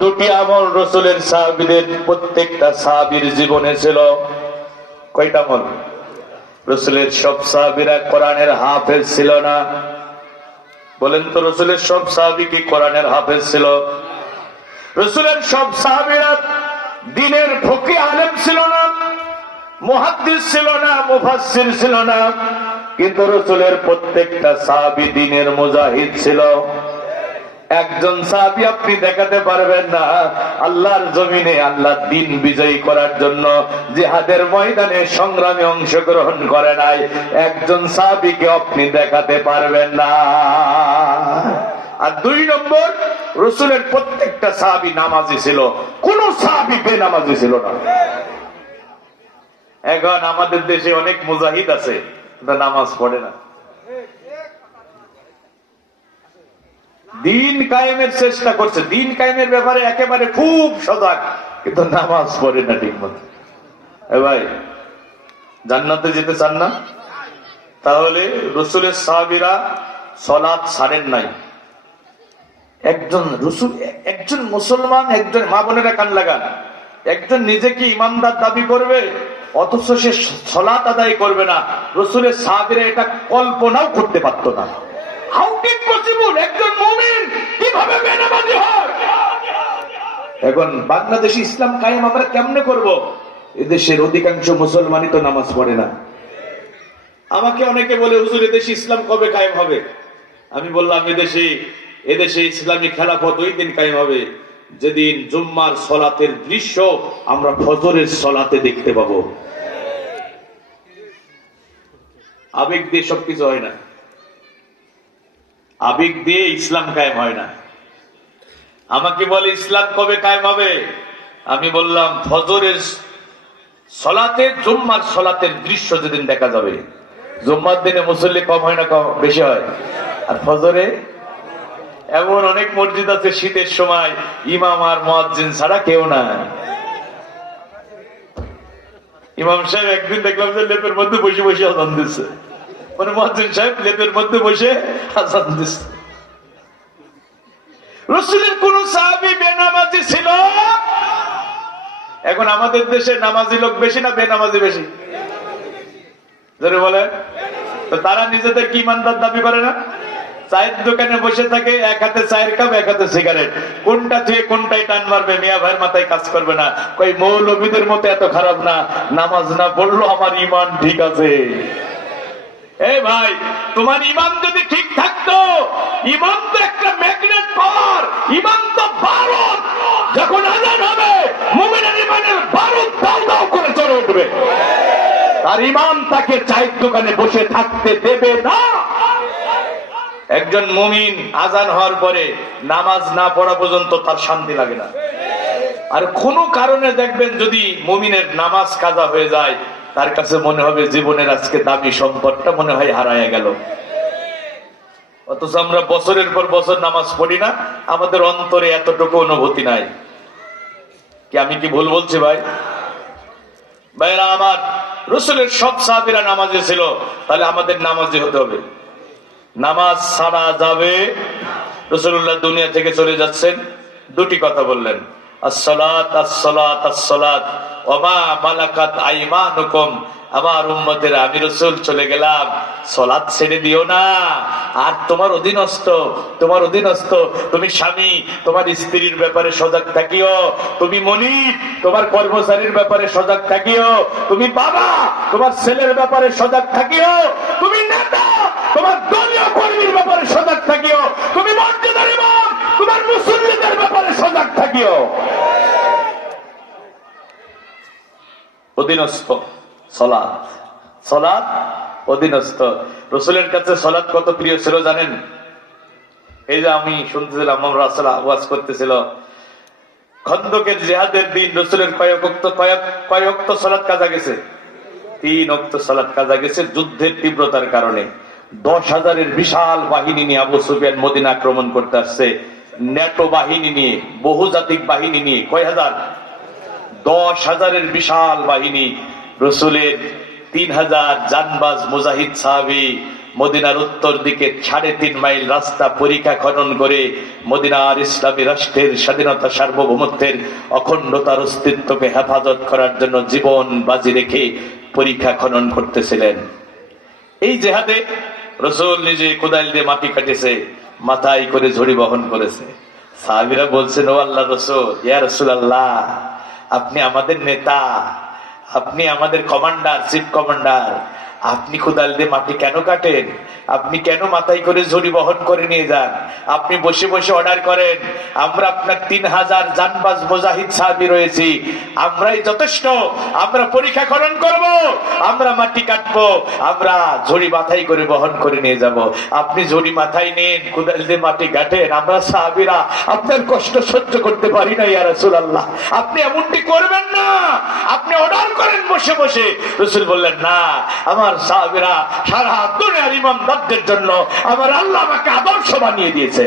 দুটি আমল রসুলের সাহাবীদের প্রত্যেকটা সাহাবীর জীবনে ছিল। কয়টা আমল? রসুলের সব সাহাবীরা কোরআনের হাফেজ ছিল না। বলেন তো, রসুলের সব সাহাবী কি কোরআনের হাফেজ ছিল? রসুলের সব সাহাবীরা দ্বীনের ফকিহ আলেম ছিল না, মুহাদ্দিস ছিল না, মুফাসসির ছিল না, কিন্তু রসুলের প্রত্যেকটা সাহাবী দ্বীনের মুজাহিদ ছিল। একজন সাহাবী আপনি দেখাতে পারবেন না আল্লাহর জমিনে আল্লাহর দ্বীন বিজয়ী করার জন্য জিহাদের ময়দানে সংগ্রামে অংশগ্রহণ করে নাই। একজন সাহাবীকে আপনি দেখাতে পারবেন না। আর দুই নম্বর, রসুলের প্রত্যেকটা সাহাবী নামাজি ছিল, কোন সাহাবী বেনামাজি ছিল না। এখন আমাদের দেশে অনেক মুজাহিদ আছে, নামাজ পড়ে না। দ্বীন কায়েমের চেষ্টা করছে, দ্বীন কায়েমের ব্যাপারে একেবারে খুব সজাগ, কিন্তু নামাজ পড়ে না ঠিক মতো। ভাই, জান্নাতে যেতে চান না? তাহলে রসুলের সাহাবীরা সালাত ছাড়েন নাই। একজন মুসলমান, একজন মা বোনেরা কান লাগান, একজন নিজেকে ইমানদার দাবি করবে অথচ সে সালাত আদায় করবে না, রসুলের সাহাবীরা এটা কল্পনাও করতে পারত না। How it possible? একজন মুমিন কিভাবে বেনামাজি হয়? এখন বাংলাদেশে ইসলাম কায়েম আমরা কেমনে করব? এদেশের অধিকাংশ মুসলমানই তো নামাজ পড়ে না। আমাকে অনেকে বলে, হুজুর এদেশে ইসলাম কবে কায়েম হবে? আমি বললাম, এদেশে ইসলামী খেলাফত ওই দিন কায়েম হবে যেদিন জুম্মার সলাতের দৃশ্য আমরা ফজরের সলাতে দেখতে পাবো। আবেগ দিয়ে সবকিছু হয় না, আবেগ দিয়ে ইসলাম কায়েম হয় না। আমাকে বলে ইসলাম কবে কায়েম হবে? আমি বললাম, ফজরের সলাতে, জুম্মার সলাতের দৃশ্য যেদিন দেখা যাবে। জুম্মার দিনে মুসল্লি কম হয় না কম বেশি হয়? আর ফজরে এমন অনেক মসজিদ আছে শীতের সময় ইমাম আর মুয়াজ্জিন ছাড়া কেউ নাই। ইমাম সাহেব একদিন দেখলাম যে লেপের মধ্যে বসে বসে আযান দিচ্ছে, মানে মুয়াজ্জিন সাহেব লেপের মধ্যে বসে আযান দিচ্ছে। রাসূলের কোন সাহাবী বেনামাজি ছিল? এখন আমাদের দেশে নামাজি লোক বেশি না বেনামাজি বেশি? জোরে বলে। তো তারা নিজেদের কি ইমানদার দাবি করে না? চায়ের দোকানে বসে থাকে, এক হাতে চায়ের কাপ, এক হাতে সিগারেট, কোনটা থেকে কোনটাই টান মারবে, মিয়া ভাইয়ের মাথায় কাজ করবে না। কই মৌলবীদের মতো এত খারাপ না, নামাজ না পড়লো আমার ইমান ঠিক আছে। এই ভাই, তোমার ইমান যদি ঠিক থাকতো, ইমান তো একটা ম্যাগনেট পাওয়ার, ইমান তো বারুদ। যখন আযান হবে মুমিনের ইমানের বারুদ দাও দাও করে জ্বলে উঠবে। আর ইমান তাকে চায়ের দোকানে বসে থাকতে দেবে না। একজন মুমিন আযান হওয়ার পরে নামাজ না পড়া পর্যন্ত তার শান্তি লাগে না। আর কোন কারণে দেখবেন যদি মুমিনের নামাজ কাজা হয়ে যায়, তার কাছে মনে হবে জীবনের আজকে দামি সম্পদটা মনে হয় হারায় গেল। অথচ আমরা বছরের পর বছর নামাজ পড়ি না, আমাদের অন্তরে এতটুকু অনুভূতি নাই। কি আমি কি ভুল বলছি ভাই? ভাইরা আমার, রাসূলের সব সাহাবীরা নামাজি ছিল, তাহলে আমাদের নামাজি হতে হবে। নামাজ ছাড়া যাবে। রাসূলুল্লাহ দুনিয়া থেকে চলে যাচ্ছেন, দুটি কথা বললেন, আসসালাত আসসালাত আসসালাত ওয়া মা মালাকাত আইমানুকুম। আমার উম্মতেরা, আমি রাসূল চলে গেলাম, সালাত ছেড়ে দিও না। আর তোমার অধীনস্থ তুমি স্বামী, তোমার স্ত্রীর ব্যাপারে সজাগ থাকিও। তুমি মনিব, তোমার কর্মচারীর ব্যাপারে সজাগ থাকিও। তুমি বাবা, তোমার ছেলের ব্যাপারে সজাগ থাকিও। তুমি নেতা, তোমার দলীয় কর্মীর ব্যাপারে সজাগ থাকিও। তুমি মসজিদের ইমাম, তোমার মুসল্লিদের ব্যাপারে সজাগ থাকিও। অধীনস্থ সালাত অধীনস্থ। রাসূলের কাছে সালাত কত প্রিয় ছিল জানেন? এই যে আমি শুনতেছিলাম, আমরা রাসূল ওয়াজ করতেছিল, খন্দকের জিহাদের দিন রাসূলের কয় ওয়াক্ত সালাত কাজা গেছে? 3 ওয়াক্ত সালাত কাজা গেছে যুদ্ধের তীব্রতার কারণে। 10,000-এর বিশাল বাহিনী নিয়ে আবু সুফিয়ান মদিনা আক্রমণ করতে আসছে, ন্যাটো বাহিনী নিয়ে, বহুজাতিক বাহিনী নিয়ে। কয় হাজার? 10,000-এর বিশাল বাহিনী। রাসূলের 3,000 জানবাজ মুজাহিদ সাহাবী মদিনার উত্তর দিকে 3.5 মাইল রাস্তা পরীক্ষা খনন করে মদিনার ইসলামী রাষ্ট্রের স্বাধীনতা, সার্বভৌমত্বের, অখণ্ডতার অস্তিত্বকে হেফাজত করার জন্য জীবন বাজি রেখে পরীক্ষা খনন করতেছিলেন। এই জেহাদে রাসূল নিজে কোদাল দিয়ে মাটি কাটেছে, মাথায় করে ঝুড়ি বহন করেছে। সাহাবীরা বলছেন, ও আল্লাহর রাসূল, ইয়া রাসূলুল্লাহ, আপনি আমাদের নেতা, আপনি আমাদের কমান্ডার, চিফ কমান্ডার, আপনি কোদাল দিয়ে মাটি কেন কাটেন? আপনি কেন মাথায় করে ঝুড়ি বহন করে নিয়ে যান? আপনি বসে বসে অর্ডার করেন। আমরা আপনার 3000 জানবাজ মুজাহিদ সাহাবী রয়েছি, আমরাই যথেষ্ট। আমরা পরীক্ষা খনন করব, আমরা মাটি কাটবো, আমরা ঝুড়ি মাথায় করে বহন করে নিয়ে যাব। আপনি ঝুড়ি মাথায় নেন, কোদাল দিয়ে মাটি কাটেন, আমরা সাহাবীরা আপনার কষ্ট সহ্য করতে পারি না ইয়া রাসূলুল্লাহ, আপনি এমনটি করবেন না, আপনি অর্ডার করেন বসে বসে। রাসূল বললেন, না, আমার সাহাবীরা সারা দুনিয়ার ইমামদারদের জন্য আমার আল্লাহ আমাকে আদর্শ বানিয়ে দিয়েছে।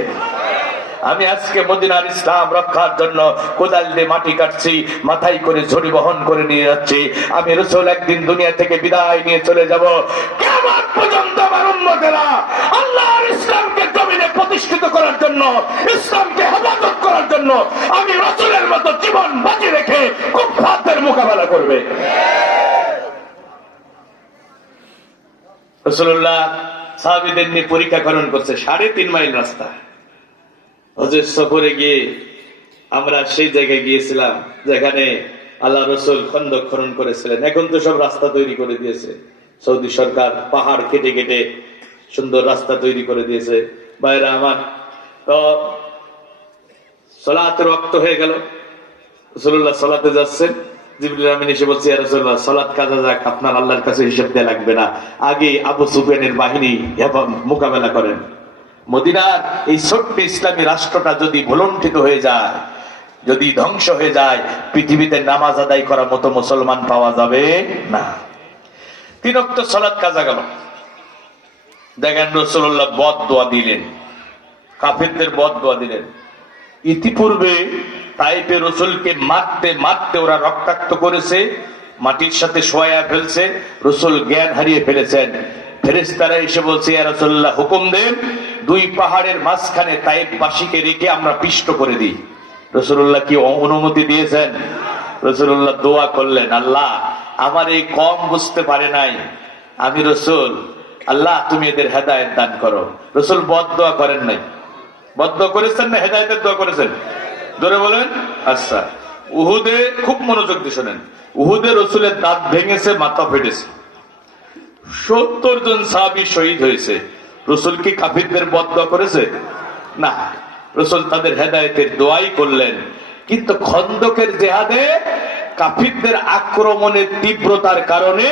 আমি আজকে মদিনার ইসলাম রক্ষার জন্য কোদাল দিয়ে মাটি কাটছি, মাথায় করে ঝুড়ি বহন করে নিয়ে যাচ্ছি। আমি রাসূল একদিন দুনিয়া থেকে বিদায় নিয়ে চলে যাব, কিয়ামত পর্যন্ত আমার উম্মতেরা আল্লাহর ইসলামকে জমিনে প্রতিষ্ঠিত করার জন্য, ইসলামকে হেফাজত করার জন্য আমি রাসূলের মতো জীবন বাজি রেখে কুফফারদের মোকাবেলা করবে। রাসূলুল্লাহ সাহাবীদের নিয়ে পরীক্ষা খনন করছে, 3.5 মাইল রাস্তা। হজের সফরে গিয়ে আমরা সেই জায়গায় গিয়েছিলাম যেখানে আল্লাহ রাসূল খন্দক খনন করেছিলেন। এখন তো সব রাস্তা তৈরি করে দিয়েছে সৌদি সরকার, পাহাড় কেটে কেটে সুন্দর রাস্তা তৈরি করে দিয়েছে। ভাইরা আমার, তো সালাতের ওয়াক্ত হয়ে গেল, রাসূলুল্লাহ সালাতে যাচ্ছেন। জিবরিল আমিন এসে বলছে, ইয়া রাসূলুল্লাহ, সালাত কাজা যাক, আপনার আল্লাহর কাছে হিসাব দেয়া লাগবে না, আগে আবু সুফিয়ানের বাহিনী মোকাবেলা করেন। মদিনার এই ছোট্ট ইসলামী রাষ্ট্রটা যদি ভুলণ্ঠিত হয়ে যায়, যদি ধ্বংস হয়ে যায়, পৃথিবীতে নামাজ আদায় করার মতো মুসলমান পাওয়া যাবে না। 3 ওয়াক্ত সালাত কাজা গেল। দেখেন রাসূলুল্লাহ বদদোয়া দিলেন, কাফেরদের বদদোয়া দিলেন। ইতিপূর্বে তাইফে রাসূলকে মারতে মারতে ওরা রক্তাক্ত করেছে, মাটির সাথে শোয়া ফেলছে, রাসূল জ্ঞান হারিয়ে ফেলেছেন। ফেরেশতারা এসে বলছে, ইয়া রাসূলুল্লাহ, হুকুম দেন, 2 পাহাড়ের মাঝখানে তাইফবাসীকে রেখে আমরা পিষ্ট করে দিই। রাসূলুল্লাহ কি অনুমতি দিয়েছেন? রাসূলুল্লাহ দোয়া করলেন, আল্লাহ, আমার এই কম বুঝতে পারে নাই, আমি রাসূল, আল্লাহ তুমি এদের হেদায়েত দান করো। রাসূল বদদোয়া করেন নাই। বদদোয়া করেছেন না হেদায়েতের দোয়া করেছেন? ধরে বলেন। আচ্ছা, উহুদে খুব মনোযোগ দিয়ে শোনেন, উহুদে রাসূলের দাঁত ভেঙেছে, মাথা ফেটেছে, 70 জন সাহাবী শহীদ হয়েছে। রাসূল কি কাফিরদের বদদোয়া করেছে? না, রাসূল তাদের হেদায়েতের দোয়াই করলেন। কিন্তু খন্দকের জিহাদে কাফিরদের আক্রমণের তীব্রতার কারণে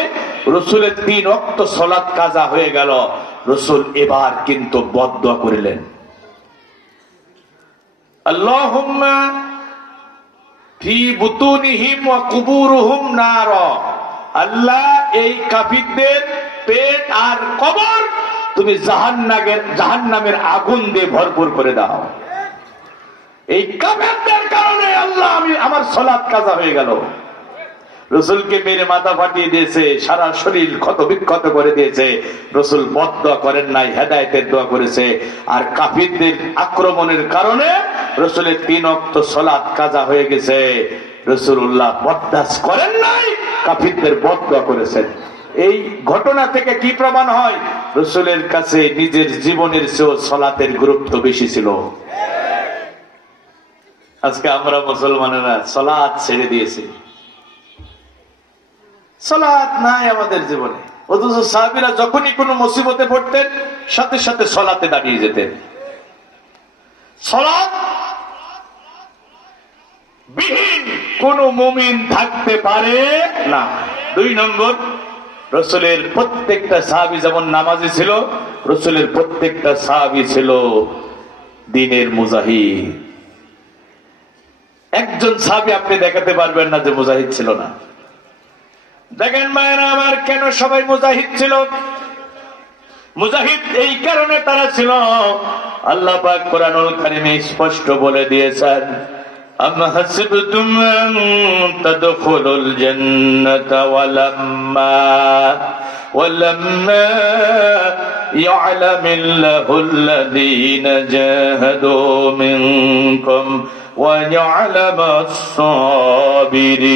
রাসূলের 3 ওয়াক্ত সালাত কাজা হয়ে গেল। রাসূল এবার কিন্তু বদদোয়া করলেন, আল্লাহুম্মা ফি বুতুনিহিম ওয়া কুবুরুহুম নার, আল্লাহ এই কাফিরদের পেট আর কবর তুমি জাহান্নামের আগুন দিয়ে ভরপুর করে দাও। এই কাফেরদের কারণে আল্লাহ আমার সালাত কাজা হয়ে গেল। রাসূলকে মেরে মাথা ফাটিয়ে দিয়েছে, সারা শরীর ক্ষত বিক্ষত করে দিয়েছে। রাসূল বদদোয়া করেন নাই, হেদায়েতের দোয়া করেছে। আর কাফিরদের আক্রমণের কারণে রাসূলের 3 ওয়াক্ত সালাত কাজা হয়ে গেছে। রাসূলুল্লাহ বরদাস্ত করেন নাই, কাফিরদের বদদোয়া করেছেন। এই ঘটনা থেকে কি প্রমাণ হয়? রাসূলের কাছে নিজের জীবনের চেয়েও সালাতের গুরুত্ব বেশি ছিল। আজকে আমরা মুসলমানেরা সালাত ছেড়ে দিয়েছি, সালাত নাই আমাদের জীবনে। অথচ সাহাবীরা যখনই কোনো মুসিবতে পড়তেন সাথে সাথে সালাতে দাঁড়িয়ে যেতেন। সালাত বিহীন কোন মুমিন থাকতে পারে না। 2 নম্বর, রাসূলের প্রত্যেকটা সাহাবী যেমন নামাজি ছিল, রাসূলের প্রত্যেকটা সাহাবী ছিল দ্বীনের মুজাহিদ। একজন সাহাবী আপনি দেখাতে পারবেন না যে মুজাহিদ ছিল না। দেখেন মায়েরা আমার, কেন সবাই মুজাহিদ ছিল? মুজাহিদ এই কারণে তারা ছিল, আল্লাহ পাক কোরআনুল কারীমে স্পষ্ট বলে দিয়েছেন, আম হাসিবতুম আন তাদখুলুল জান্নাতা ওয়ালাম্মা ওয়ালাম্মা ইয়ালামিল্লাহুল্লাযীনা জাহাদু মিনকুম ওয়া ইয়ালামাস সাবিরিন।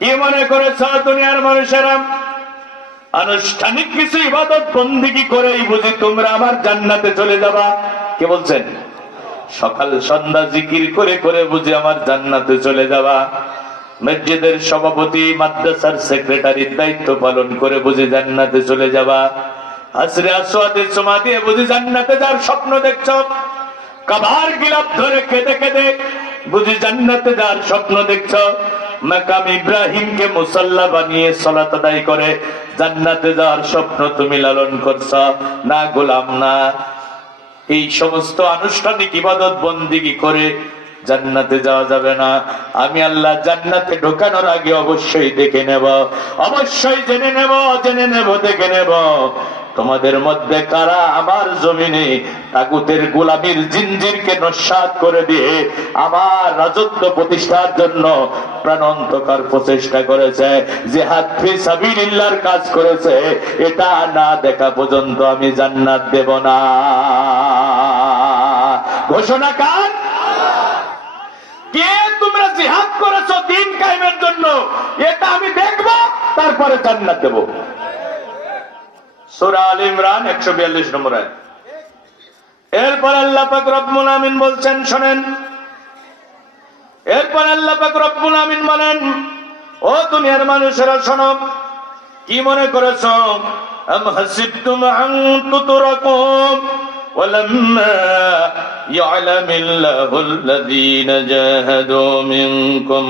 কি মনে করেছ দুনিয়ার মানুষেরা আনুষ্ঠানিক কিছু ইবাদত বন্দেগী করেই বুঝি তোমরা আমার জান্নাতে চলে যাবা? কে বলছেন? সকাল সন্ধ্যা জিকির করে করে বুঝি আমার জান্নাতে চলে যাবা? মসজিদের সভাপতি, মাদ্রাসার সেক্রেটারির দায়িত্ব পালন করে বুঝি জান্নাতে চলে যাবা? আসরে আসওয়াদে সুমা দিয়ে বুঝি জান্নাতে যাওয়ার স্বপ্ন দেখছো? কাবার গিলাপ ধরে কেঁদে কেঁদে বুঝি জান্নাতে যাওয়ার স্বপ্ন দেখছো? মাকাম ইব্রাহিমকে মুসাল্লা বানিয়ে সালাত আদায় করে জান্নাতে যাওয়ার স্বপ্ন তুমি লালন করছ? না গোলাম, না। এই সমস্ত আনুষ্ঠানিক ইবাদত বন্দেগী করে জান্নাতে যাওয়া যাবে না। আমি আল্লাহ জান্নাতে ঢোকানোর আগে অবশ্যই দেখে নেব, অবশ্যই জেনে নেব, দেখে নেব তোমাদের মধ্যে কারা আমার জমিনে তাগুতের গোলামীর জিনজিরকে নস্যাৎ করে দিয়ে আমার রাজত্ব প্রতিষ্ঠার জন্য প্রাণান্তকর প্রচেষ্টা করেছে, জিহাদ ফি সাবিলিল্লাহর কাজ করেছে। এটা না দেখা পর্যন্ত আমি জান্নাত দেব না। ঘোষণা কার? কে তোমরা জিহাদ করেছো দ্বীন কায়েমের জন্য, এটা আমি দেখব, তারপরে জান্নাত দেব। সূরা আলে ইমরান 142 নম্বর আয়াত। এরপর আল্লাহ পাক রব্বুল আমিন বলছেন, শুনেন। এরপর আল্লাহ পাক রব্বুল আমিন বলেন, ও দুনিয়ার মানুষেরা শোনো, কি মনে করেছো? আম হাসিবতুম আন তুতরাকুম ওয়ালাম্মা ইয়ালামিল্লাহুল্লাযীনা জাহাদু মিনকুম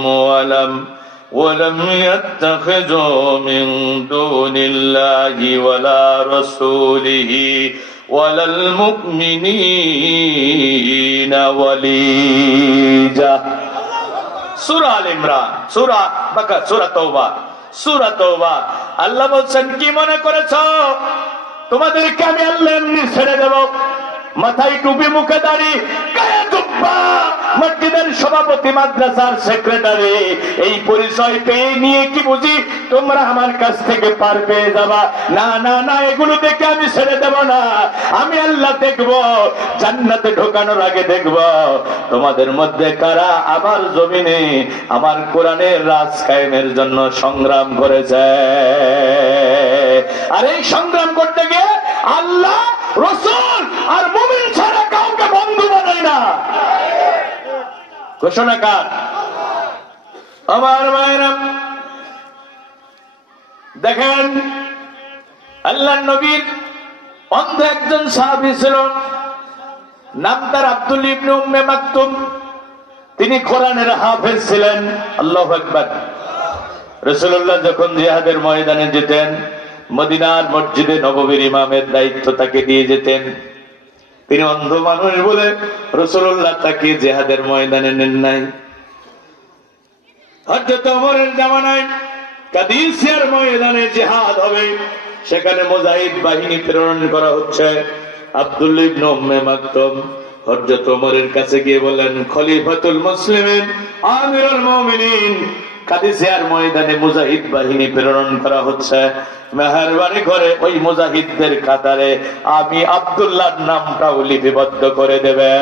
ولم يتخذوا من دون الله ولا رسوله ولا المؤمنين وليجا। সূরা আলে ইমরান, সূরা বাকারা, সূরা তওবা। আল্লাহ বলছেন, কি মনে করেছো তোমাদেরকে আমি আল্লাহ এমনি ছেড়ে দেব? মাথায় টুপি, মুখে দাড়ি, গায়ে জুব্বা, মসজিদের সভাপতি, মাদ্রাসার সেক্রেটারি, এই পরিচয় পেয়ে নিয়ে কি বুঝি তোমরা আমার কাছ থেকে পার পেয়ে যাবা? না না না, এগুলো দেখে আমি ছেড়ে দেব না। আমি আল্লাহ দেখব, জান্নাতে ঢোকানোর আগে দেখব তোমাদের মধ্যে কারা আমার জমিনে আমার কোরআনের রাজ কায়েমের জন্য সংগ্রাম করেছে। আর এই সংগ্রাম করতে গিয়ে আল্লাহ, রাসূল আর মুমিন ছাড়া কাউকে বন্ধু বানায় না। ঘোষণা কার? আমার মায়েরা দেখেন, আল্লাহর নবীর অন্ধ একজন সাহাবী ছিল, নাম তার আব্দুল্লাহ ইবনে উম্মে মাকতুম। তিনি কোরআনের হাফেজ ছিলেন। আল্লাহু আকবার। রাসূলুল্লাহ যখন জিহাদের ময়দানে যেতেন, মদিনার মসজিদে নববীর ইমামের দায়িত্ব তাকে দিয়ে যেতেন। তিনি অন্ধ মানুষ বলে রাসূলুল্লাহ তাকে জিহাদের ময়দানে নেন নাই। হযরত ওমরের জামানায় কাদিসিয়ার ময়দানে জিহাদ হবে, সেখানে মুজাহিদ বাহিনী প্রেরণ করা হচ্ছে। আব্দুল্লাহ ইবনে উম্মে মাকতুম হযরত ওমরের কাছে গিয়ে বললেন, খলিফাতুল মুসলিমিন, আমিরুল মুমিনিন, কাদিসিয়ার ময়দানে মুজাহিদ বাহিনী প্রেরণ করা হচ্ছে, মেহেরবানি করে ওই মুজাহিদদের কাতারে আমি আব্দুল্লাহর নামটাও লিপিবদ্ধ করে দেবে।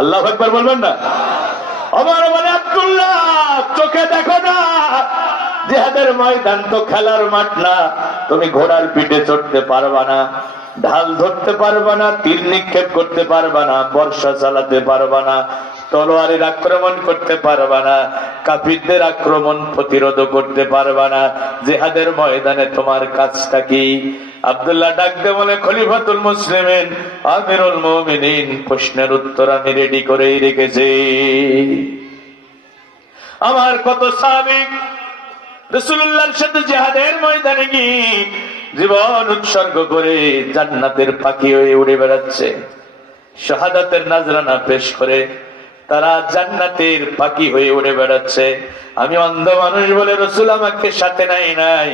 আল্লাহু আকবার বলবেন না? ওমর বলে, আব্দুল্লাহ, চোখে দেখো না, জিহাদের ময়দান তো খেলার মাঠ না। তুমি ঘোড়ার পিঠে চড়তে পারবা না, ঢাল ধরতে পারবা না, তীর নিক্ষেপ করতে পারবা না, বর্ষা চালাতে পারবা না, তলোয়ারের আক্রমণ করতে পারবা না, কাফিরদের আক্রমণ প্রতিরোধ করতে পারবা না। জিহাদের ময়দানে তোমার কাজটা কি? আব্দুল্লাহ ডাকতে বলে, খলিফাতুল মুসলিমিন, আমিরুল মুমিনিন, প্রশ্নের উত্তর আমি রেডি করেই রেখেছি। আমার কত সাহাবী রাসূলুল্লাহর সাথে জিহাদের ময়দানে গিয়ে জীবন উৎসর্গ করে জান্নাতের পাখি হয়ে উড়ে বেড়াচ্ছে। শাহাদাতের নাজরানা পেশ করে তারা জান্নাতের পাখি হয়ে উড়ে বেড়াচ্ছে। আমি অন্ধ মানুষ বলে রাসূল আমাকে সাথে নাই।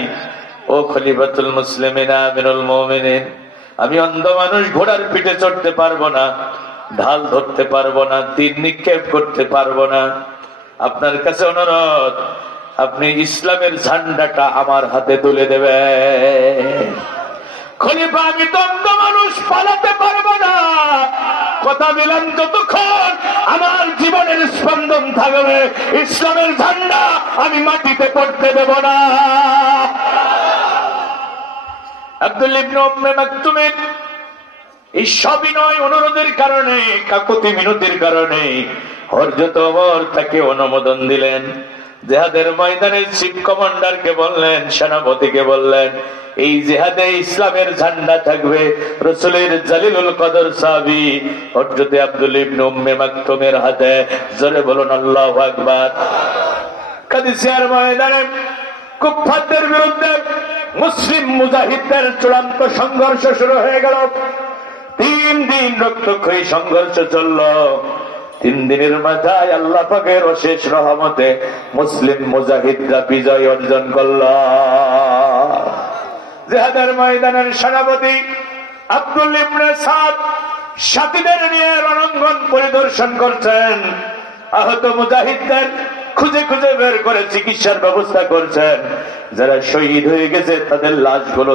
ও খলিফাতুল মুসলিমিন, আমিরুল মুমিনিন, আমি অন্ধ মানুষ, ঘোড়ার পিঠে চড়তে পারবো না, ঢাল ধরতে পারবো না, তীর নিক্ষেপ করতে পারবো না। আপনার কাছে অনুরোধ, আপনি ইসলামের ঝান্ডাটা আমার হাতে তুলে দেবেন। খলিফা, আমি তো অন্ধ মানুষ, পালাতে পারবো না। কথা দিলাম যতক্ষণ আমার জীবনের স্পন্দন থাকবে, ইসলামের ঝান্ডা আমি মাটিতে পড়তে দেব না। আব্দুল্লাহ ইবনে উম্মে মাকতুমের এই সবিনয় অনুরোধের কারণে, কাকুতি মিনতির কারণে হযরত ওমর তাকে অনুমোদন দিলেন। জিহাদের ময়দানে চিফ কমান্ডারকে বললেন, সেনাপতিকে বললেন, এই জিহাদে ইসলামের ঝান্ডা থাকবে রাসূলের জালিলুল কদর সাহাবী হযরত আব্দুল্লাহ ইবনে উম্মে মাকতুমের হাতে। জোরে বলুন আল্লাহু আকবার। কাদিসিয়ার ময়দানে কুফফারদের বিরুদ্ধে মুসলিম মুজাহিদদের চূড়ান্ত সংঘর্ষ শুরু হয়ে গেল। 3 দিন রক্তক্ষয়ী সংঘর্ষ চলল। 3 দিনের মাথায় আল্লাহ পাকের অশেষ রহমতে মুসলিম মুজাহিদরা বিজয় অর্জন করল। জিহাদের ময়দানের সেনাপতি আব্দুল্লাহ ইবনে সাদ সাথীদের নিয়ে রণাঙ্গন পরিদর্শন করছেন। আহত মুজাহিদদের খুঁজে খুঁজে বের করে চিকিৎসার ব্যবস্থা করছেন। যারা শহীদ হয়ে গেছে তাদের লাশগুলো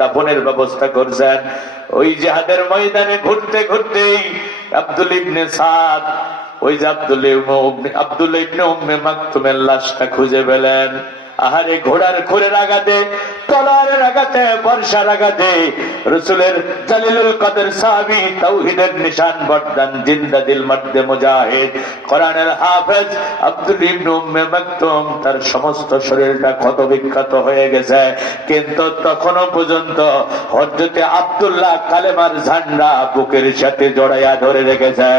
দাফনের ব্যবস্থা করছেন। ওই জিহাদের ময়দানে ঘুরতে ঘুরতেই আব্দুল্লাহ ইবনে সাদ ওই যে আব্দুল্লাহ ইবনে উম্মে মাকতুমের লাশটা খুঁজে পেলেন। আহারে, ঘোড়ার খুরের আঘাতে, তলোয়ারের আঘাতে, বর্ষার আঘাতে রাসূলের জালিলুল কদর সাহাবী, তাওহীদের নিশান বর্দান, জিন্দা দিল মর্দে মুজাহিদ, কোরআনের হাফেজ আব্দুল্লাহ ইবনে উম্মে মাকতুম তার সমস্ত শরীরটা ক্ষত বিক্ষত হয়ে গেছে, কিন্তু তখনও পর্যন্ত হযরত আব্দুল্লাহ কালেমার ঝান্ডা বুকের সাথে জড়াইয়া ধরে রেখেছে।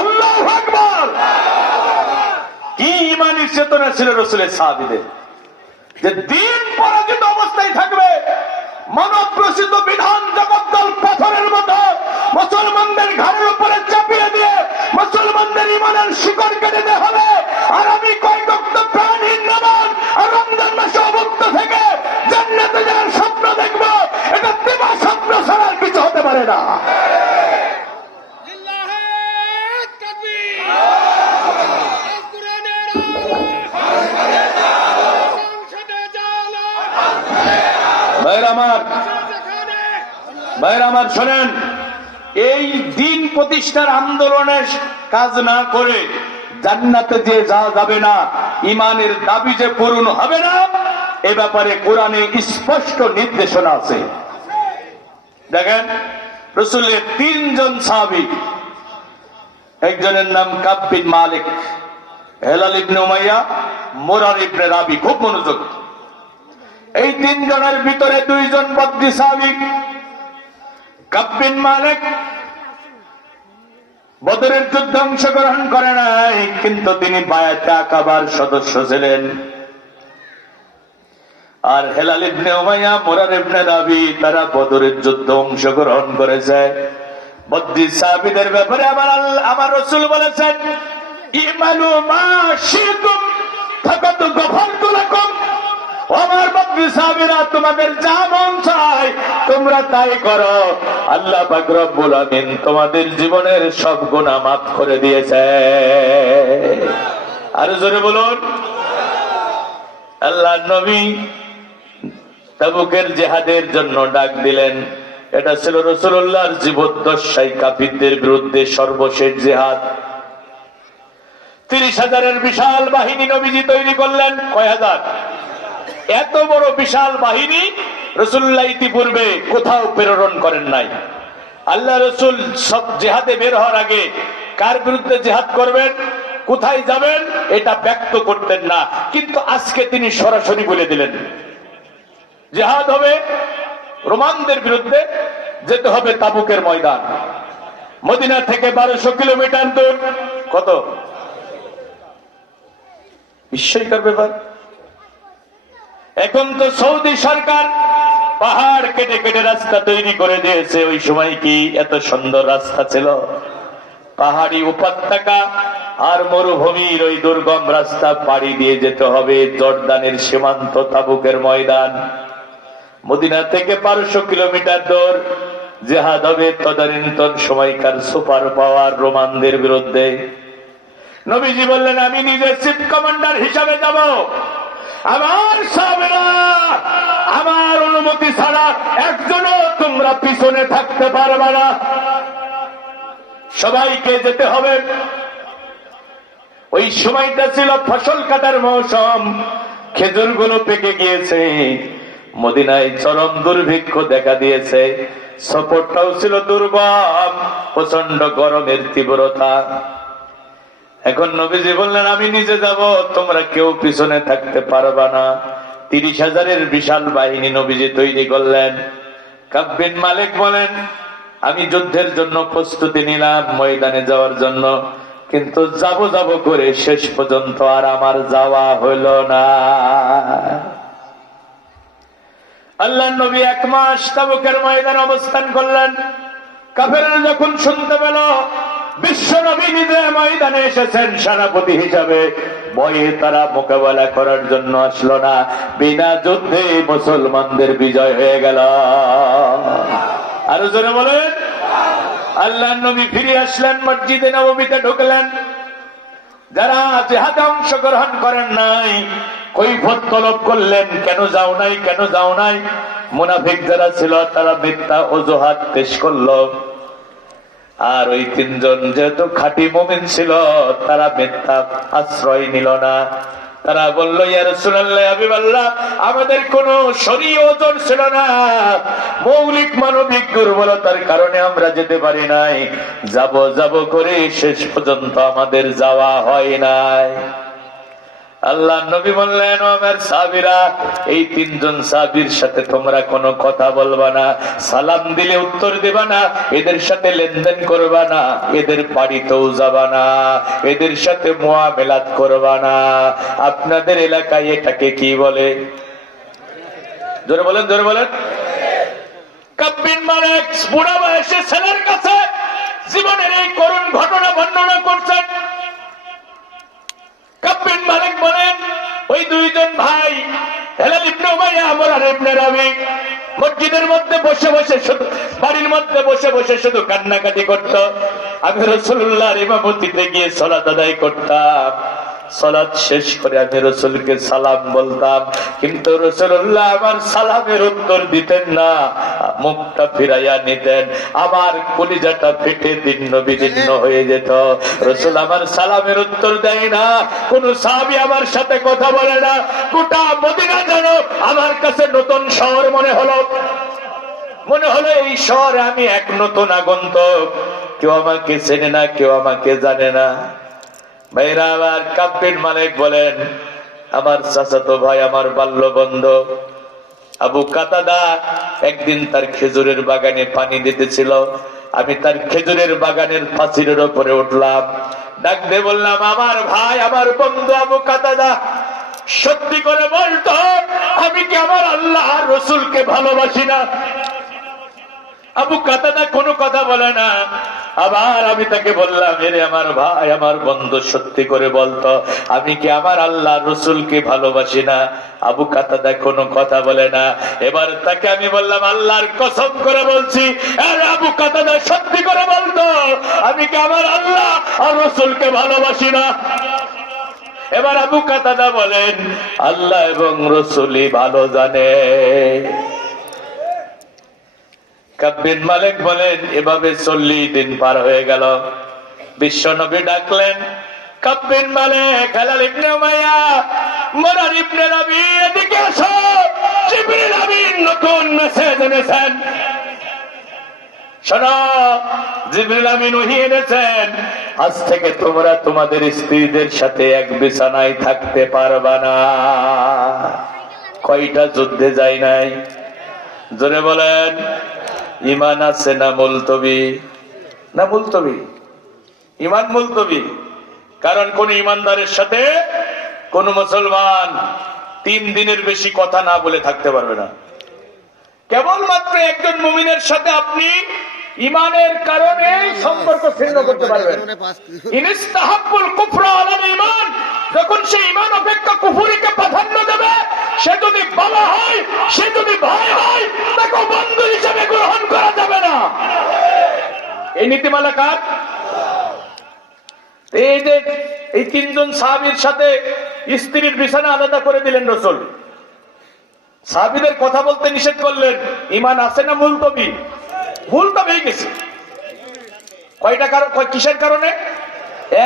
আল্লাহু আকবার। কি ইমানি চেতনা ছিল রাসূলের সাহাবীদের, যে দিন পরাজিত অবস্থায় থাকবে, মানব প্রসিদ্ধ বিধান জগদ্দল পাথরের মতো মুসলমানদের ঘাড়ের উপরে চাপিয়ে দিয়ে মুসলমানদের ইমানের শিকড় কেটে দিতে হবে। আর আমি কয়েকটা প্রাণহীন নামান আর রমজান মাসে অভুক্ত থেকে জান্নাতে যাওয়ার স্বপ্ন দেখবো, এটা দিবা স্বপ্ন ছাড়ার কিছু হতে পারে না। ভাইরা আমার শোনেন, এই দিন প্রতিষ্ঠার আন্দোলনের কাজ না করে জান্নাতে যে যাওয়া যাবে না, ইমানের দাবি যে পূরণ হবে না, এ ব্যাপারে কোরআনে স্পষ্ট নির্দেশনা আছে। দেখেন, রাসূলের 3 জন সাহাবী, একজনের নাম কাব বিন মালিক, হেলাল ইবনে উমাইয়া, মুরার ইবনে রাবি। খুব মনোযোগ। এই 3 জনের ভিতরে 2 জন বদরি সাহাবী। কাব বিন মালিক বদরের যুদ্ধে অংশগ্রহণ করে নাই, কিন্তু তিনি বায়াতে আকাবার সদস্য ছিলেন। আর হেলাল ইবনে উমাইয়া, মুরার ইবনে রাবি তারা বদরের যুদ্ধে অংশগ্রহণ করেছে। বদরি সাহাবীদের ব্যাপারে আমার রাসূল বলেছেন, ইমানু মা শিতুম ফাকাত গফারতু লাকুম। আমার বদরি সাহাবীরা, তোমাদের যা মন চায় তোমরা তাই করো, আল্লাহ পাক রব্বুল আমিন তোমাদের জীবনের সব গুনাহ মাফ করে দিয়েছে। আর জোরে বলুন। আল্লাহর নবী তাবুকের জিহাদের জন্য ডাক দিলেন। এটা ছিল রাসূলুল্লাহর জীবদ্দশায় কাফিরদের বিরুদ্ধে সর্বশেষ জিহাদ। 30,000-এর বিশাল বাহিনী নবীজি তৈরি করলেন। কয় হাজার? এত বড় বিশাল বাহিনী রাসূলুল্লাহ ইতিপূর্বে কোথাও প্রেরণ করেন নাই। আল্লাহ রাসূল সব জিহাদে বের হওয়ার আগে কার বিরুদ্ধে জিহাদ করবেন, কোথায় যাবেন, এটা ব্যক্ত করতেন না, কিন্তু আজকে তিনি সরাসরি বলে দিলেন, জিহাদ হবে রোমানদের বিরুদ্ধে, যেতে হবে তাবুকের ময়দান। মদিনা থেকে 1200 কিলোমিটার দূর। কত বিস্ময়কর ব্যাপার। এখন তো সৌদি সরকার পাহাড় কেটে কেটে রাস্তা তৈরি করে দিয়েছে। ওই সময় কি এত সুন্দর রাস্তা ছিল? পাহাড়ি উপত্যকা আর মরুভূমির ওই দুর্গম রাস্তা পাড়ি দিয়ে যেতে হবে জর্দানের সীমান্ত তাবুকের ময়দান। মদিনা থেকে 1200 কিলোমিটার দূর। জিহাদ হবে তদানীন্তন সময়কার সুপার পাওয়ার রোমানদের বিরুদ্ধে। নবীজি বললেন, আমি নিজে চিফ কমান্ডার হিসাবে যাব, আমার সাহাবীরা আমার অনুমতি ছাড়া একজনও তোমরা পিছনে থাকতে পারবে না, সবাইকে যেতে হবে। ওই সময়টা ছিল ফসল কাটার মৌসুম, খেজুরগুলো পেকে গিয়েছে, মদিনায় চরম দুর্ভিক্ষ দেখা দিয়েছে, সফরটাও ছিল দুর্গম, প্রচন্ড গরমের তীব্রতা। এখন নবীজি বললেন, আমি নিজে যাব, তোমরা কেউ পিছনে থাকতে পারবা না। 30,000-এর বিশাল বাহিনী নবীজি তৈরি করলেন। কাব বিন মালিক বলেন, আমি যুদ্ধের জন্য প্রস্তুতি নিলাম ময়দানে যাওয়ার জন্য, কিন্তু যাব করে শেষ পর্যন্ত আর আমার যাওয়া হইল না। আল্লাহর নবী 1 মাস তাবুকের ময়দানে অবস্থান করলেন। কাফেররা যখন শুনতে পেল বিশ্ব নবী নিজে ময়দানে এসেছেন সেনাপতি হিসাবে, ভয়ে তারা মোকাবেলা করার জন্য আসলো না। বিনা যুদ্ধে মুসলমানদের বিজয় হয়ে গেল। আরো জোরে বলেন। আল্লাহর নবী ফিরে আসলেন, মসজিদে নববীতে ঢুকলেন। যারা জিহাদে অংশগ্রহণ করেন নাই কৈফিয়ত তলব করলেন, কেন যাও নাই, কেন যাও নাই। মুনাফিক যারা ছিল তারা মিথ্যা অজুহাত পেশ করলো। আর ওই 3 জন যেহেতু খাঁটি মুমিন ছিল, তারা মিথ্যা আশ্রয় নিল না। তারা বলল, ইয়া রাসূলুল্লাহ, হাবিবাল্লাহ, আমাদের কোনো শরীয়ী ওজর ছিল না, মৌলিক মানবিক দুর্বলতার কারণে আমরা যেতে পারি নাই। যাব করে শেষ পর্যন্ত আমাদের যাওয়া হয় নাই। আল্লাহ নবী বললেন, আমার সাহাবীরা, এই 3 জন সাহাবীর সাথে তোমরা কোনো কথা বলবা না, সালাম দিলে উত্তর দিবা না, এদের সাথে লেনদেন করবা না, এদের বাড়িতেও যাবা না, এদের সাথে মুআমালাত করবা না। আপনাদের এলাকায় এটাকে কি বলে? জোরে বলেন, জোরে বলেন। কাব বিন মালিক বুড়া বয়সে ছেলের কাছে জীবনের এই করুণ ঘটনা বর্ণনা করছেন। কাব বিন মালিক বলেন, ওই 2 জন ভাই হেলাল ইবনে উমাইয়া, মুরার ইবনে রাবি মসজিদের মধ্যে বসে বসে শুধু, বাড়ির মধ্যে বসে বসে শুধু কান্নাকাটি করত। আমি রাসূলুল্লাহর ইমামতিতে গিয়ে সালাত আদায় করতাম। সালাত শেষ করে আমি রাসূলকে সালাম বলতাম, কিন্তু রাসূলুল্লাহ আমার সালামের উত্তর দিতেন না, মুখটা ফিরাইয়া নিতেন। আমার কলিজাটা ফেটে দিন্ন বিদীর্ণ হয়ে যেত। রাসূল আমার সালামের উত্তর দেয় না, কোন সাহাবী আমার সাথে কথা বলে না। গোটা মদিনা যেন আমার কাছে নতুন শহর মনে হলো। এই শহরে আমি এক নতুন আগন্তুক, কেউ আমাকে চেনে না, কেউ আমাকে জানে না। ভাইরা আবার কাব বিন মালিক বলেন, আমার চাচাতো ভাই, আমার বাল্য বন্ধু আবু কাতাদা একদিন তার খেজুরের বাগানে পানি দিতেছিল। আমি তার খেজুরের বাগানের পাঁচিলের উপরে উঠলাম, ডাক দিয়ে বললাম, আমার ভাই, আমার বন্ধু আবু কাতাদা, সত্যি করে বলতো, আমি কি আমার আল্লাহ আর রাসূলকে ভালোবাসি না? আবু কাতাদা কোনো কথা বলে না। আবার আমি তাকে বললাম, এরে আমার ভাই, আমার বন্ধু, সত্যি করে বলতো, আমি কি আমার আল্লাহ রাসূলকে ভালোবাসি না? আবু কাতাদা কোনো কথা বলে না। এবার তাকে আমি বললাম, আল্লাহর কসম করে বলছি, আরে আবু কাতাদা, সত্যি করে বলতো, আমি কি আমার আল্লাহ আর রাসূলকে ভালোবাসি না? এবার আবু কাতাদা বলেন, আল্লাহ এবং রাসূলই ভালো জানে। কাব বিন মালিক বলেন, এভাবে 40 দিন পার হয়ে গেল। বিশ্ব নবী ডাকলেন, কাব বিন মালিক, হেলাল ইবনে উমাইয়া, মুরার ইবনে রাবি, এদিকে আসো, জিবরিল আমিন নতুন মেসেজ এনেছেন। শোনো, জিবরিল আমিন ওহী এনেছেন, আজ থেকে তোমরা তোমাদের স্ত্রীদের সাথে এক বিছানায় থাকতে পারবা না। কয়টা যুদ্ধে যায় নাই? জোরে বলেন। ইমান আছে না মুলতবি? না মুলতবি, ইমান মুলতবি। কারণ কোন ইমানদারের সাথে কোন মুসলমান 3 দিনের বেশি কথা না বলে থাকতে পারবে না। কেবলমাত্র একজন মুমিনের সাথে আপনি ইমানের কারণে সম্পর্ক ছিন্ন করতে পারবেন। ইনস্তাহাব্বুল কুফরা আলাল ঈমান, যখন সে ঈমান অপেক্ষা কুফরিকে প্রাধান্য দেবে, সে যদি বাবা হয়, সে যদি ভাই হয়, তাকে বন্ধু হিসেবে গ্রহণ করা যাবে না। এই নীতিমালা কার? এই যে এই তিনজন সাহাবীর সাথে স্ত্রীর বিছানা আলাদা করে দিলেন রাসূল। সাহাবীদের কথা বলতে নিষেধ করলেন। ঈমান আছে না মুলতবি? মুলতবি হয়ে গেছে। কয়টা কারণ, কিসের কারণে?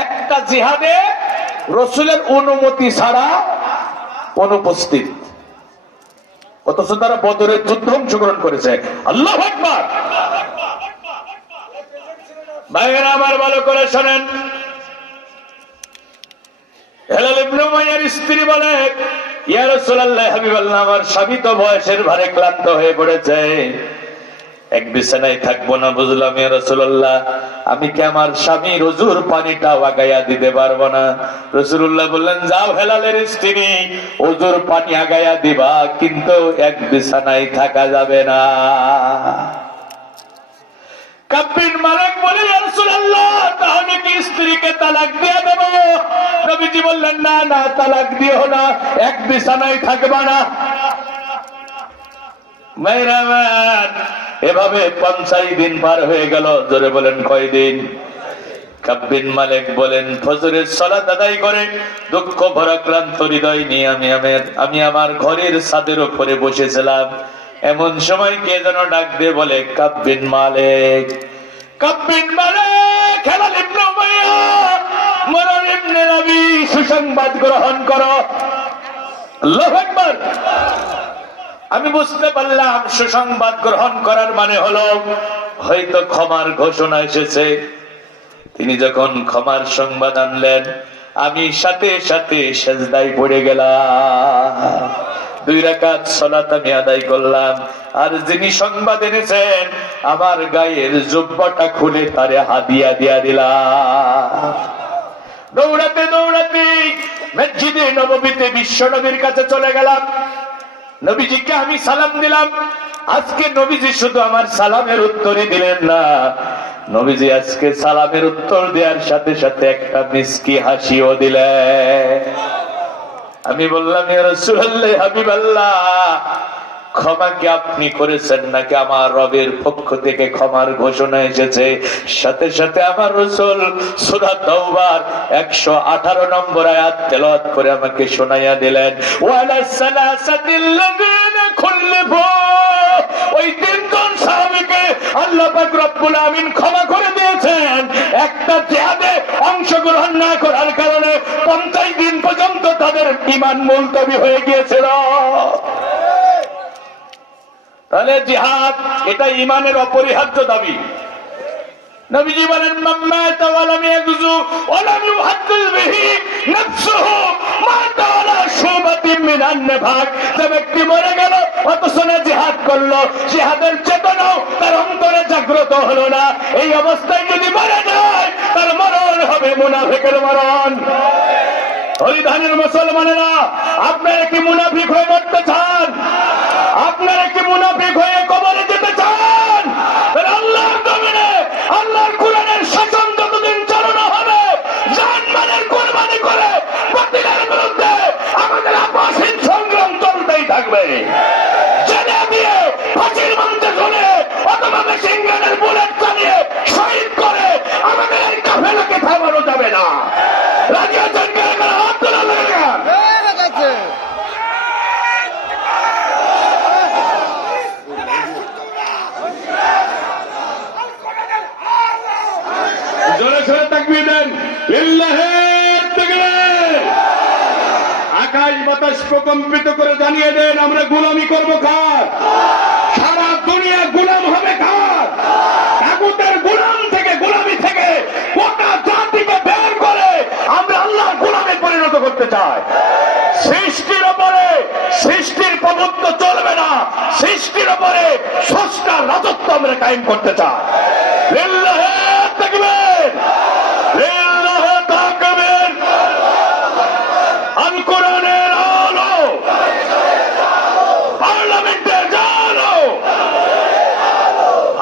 একটা জিহাদে রাসূলের অনুমতি ছাড়া অনুপস্থিত, অথচ তারা বদরের যুদ্ধ অংশগ্রহণ করেছে। আল্লাহু আকবার। ভাইয়েরা আমার ভালো করে শোনেন, হেলাল ইবনে উমাইয়ার স্ত্রী বলে, ইয়া রাসূলুল্লাহ, হাবিবাল্লাহ, আমার স্বামী তো বয়সের ভারে ক্লান্ত হয়ে পড়েছে, এক বিছানায় থাকবো না। বুঝলাম ইয়া রাসূলুল্লাহ, আমি কি আমার স্বামীর ওযুর পানিটা আগাইয়া দিতে পারবো না? রাসূলুল্লাহ বললেন, যাও হেলালের স্ত্রী, ওযুর পানি আগাইয়া দিবা, কিন্তু এক বিছানায় থাকা যাবে না। কাব বিন মালিক বলে, ইয়া রাসূলুল্লাহ, তাহলে কি স্ত্রীকে তালাক দিয়ে দেব? নবীজি বললেন, না না, তালাক দিও না, এক বিছানায় থাকবা না। মেয়েরা আমার, এভাবে 50 দিন পার হয়ে গেল। জোরে বলেন কয়দিন? কাব বিন মালিক বলেন, ফজরের সালাত আদায় করে দুঃখ ভরা ক্লান্ত হৃদয় নিয়ে আমি আমার ঘরের ছাদের উপরে বসেছিলাম। এমন সময় কে যেন ডাক দিয়ে বলে, কাব বিন মালিক, কাব বিন মালিক, হেলাল ইবনে উমাইয়া মরর ইবনে নবী, সুসংবাদ গ্রহণ করো। আল্লাহু আকবার। আমি বুঝতে পারলাম সুসংবাদ গ্রহণ করার মানে হলো হয়তো ক্ষমার ঘোষণা এসেছে। তিনি যখন ক্ষমার সংবাদ আনলেন, আমি সাথে সাথে সেজদায় পড়ে গেলাম। 2 রাকাত সালাত আমি আদায় করলাম। আর যিনি সংবাদ এনেছেন, আমার গায়ের জুব্বাটা খুলে তারে হাদিয়া দিয়া দিলাম। দৌড়াতে দৌড়াতে মসজিদে নববীতে বিশ্ব নবীর কাছে চলে গেলাম। নবীজিকে আমি সালাম দিলাম। আজকে নবীজি শুধু আমার সালামের উত্তরই দিলেন না, নবীজি আজকে সালামের উত্তর দেওয়ার সাথে সাথে একটা মিষ্টি হাসিও দিলেন। আমি বললাম, ইয়া রাসূলুল্লাহ, হাবিবাল্লাহ, ক্ষমা কি আপনি করেছেন নাকি আমার রবের পক্ষ থেকে ক্ষমার ঘোষণা এসেছে? সাথে সাথে আমার রাসূল সূরা তাওবার 118 নম্বর আয়াত তেলাওয়াত করে আমাকে শোনাইয়া দিলেন, ওয়ালা সালাসাতিল্লাযিনা খুল্লিফু, ওই তিনজন সাহাবীকে আল্লাহ পাক রব্বুল আমিন ক্ষমা করে দিয়েছেন একটা জিহাদে অংশগ্রহণ না করার কারণে। 50 দিন পর্যন্ত তাদের ঈমান মুলতবি হয়ে গিয়েছিল। তাহলে জিহাদ এটা ঈমানের অপরিহার্য দাবি। নবীজি বলেন, মাম্মাতা ওয়া লাম ইয়াগজু ওয়া লাম ইউহাদ্দিস বিহি নাফসুহু মাতা আলা শুবাতিন মিনান নিফাক। যে ব্যক্তি মরে গেল অথচ না জিহাদ করলো, জিহাদের চেতনাও তার অন্তরে জাগ্রত হলো না, এই অবস্থায় যদি মারা যায় তার মরণ হবে মুনাফিকের মরণ। হরিধানের মুসলমানেরা, আপনারা কি মুনাফিক হয়ে মরতে চান? আপনারা কি মুনাফিক হয়ে কবরে যেতে চান? আল্লাহর জমিনে আল্লাহর কোরআনের শাসন যতদিন চালানো হবে, জানমালের কুরবানি করে বাতিলের বিরুদ্ধে আমাদের আপসহীন সংগ্রাম চলতেই থাকবে। জেনে দিয়ে ফাঁসির মঞ্চে ঝুলে অথবা মেশিনগানের বুলেট চালিয়ে শহীদ করে আমাদের এই কাফেলাকে থামানো যাবে না। রাজি আছেন? জোরে সরে তাকবীর দেন, লিল্লাহি তাকবীর। আকাশ বাতাস প্রকম্পিত করে জানিয়ে দেন, আমরা গোলামি করব কার? সারা দুনিয়া গোলাম হবে কার? তাগুতের গোলাম থেকে, গোলামি থেকে গোটা জাতিকে বের করে আমরা আল্লাহর গোলামে পরিণত করতে চাই। সৃষ্টির উপরে সৃষ্টির প্রভুত্ব চলবে না, সৃষ্টির উপরে স্রষ্টার রাজত্ব আমরা কায়েম করতে চাই। লিল্লাহি তাকবীর, লিল্লাহি তাকবীর। আল কোরআনের আলো পার্লামেন্টে জানো,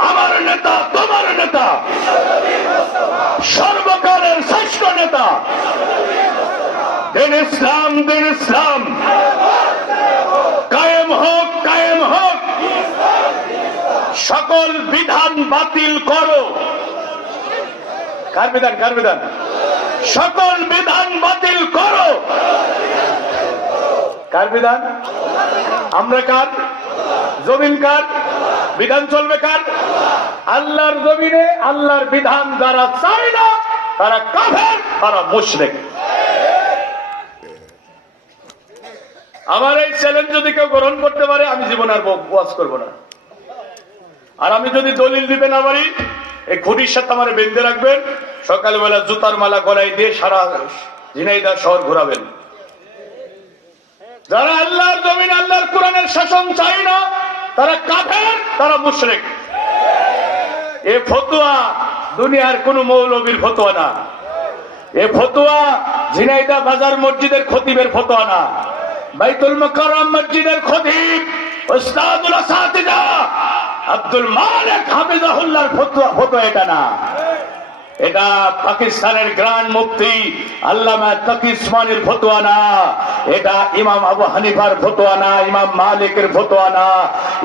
আমার নেতা তোমার নেতা, সর্বকালের শ্রেষ্ঠ নেতা, দিন ইসলাম, দিন ইসলাম কায়েম হোক, কায়েম হোক। সকল বিধান বাতিল করো। কার বিধান? কার বিধান? সকল বিধান বাতিল করো। কার বিধান? আমরা কার? জমিন কার? বিধান চলবে কার? আল্লাহর জমিনে আল্লাহর বিধান যারা চায় না তারা কাফের, তারা মুশরিক। আমার এই চ্যালেঞ্জ যদি কেউ গ্রহণ করতে পারে আমি জীবন আর ওয়াজ করবো না। আর আমি যদি দলিল দিতে না পারি এই খুঁটির সাথে আমার বেঁধে রাখবেন, সকালবেলা জুতার মালা গলায় দিয়ে সারা ঝিনাইদহ শহর ঘোরাবেন। যারা আল্লাহর জমিন আল্লাহর কোরআনের শাসন চাই না তারা কাফের, তারা মুশরিক। এ ফতোয়া দুনিয়ার কোন মৌলবীর ফতোয়া না, এ ফতোয়া ঝিনাইদহ বাজার মসজিদের খতিবের ফতোয়া না, বাইতুল মুকাররম মসজিদের খতিব উস্তাদুল আসাতিজা আব্দুল মালিক হাফিজাহুল্লাহর ফতোয়া এটা না। এটা পাকিস্তানের গ্র্যান্ড মুফতি আল্লামা তাকি উসমানীর ফতোয়া না, এটা ইমাম আবু হানিফার ফতোয়া না, ইমাম মালিকের ফতোয়া না।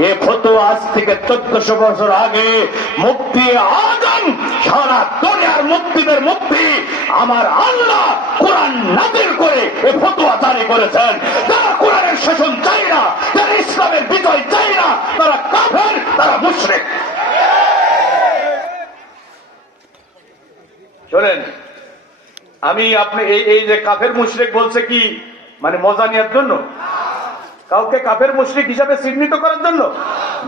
এই ফতোয়া আজ থেকে 1400 বছর আগে মুফতি আজম, সারা দুনিয়ার মুফতিদের মুফতি আমার আল্লাহ কোরআন নাযিল করে এই ফতোয়া জারি করেছেন। যারা কোরআনের শাসন চায় না, যারা ইসলামের বিজয় চায় না, তারা কাফের, তারা মুশরিক। শোনেন, আমি আপনি এই যে কাফের মুশরিক বলছে কি মানে মজা নেওয়ার জন্য, কাউকে কাফের মুশরিক হিসাবে চিহ্নিত করার জন্য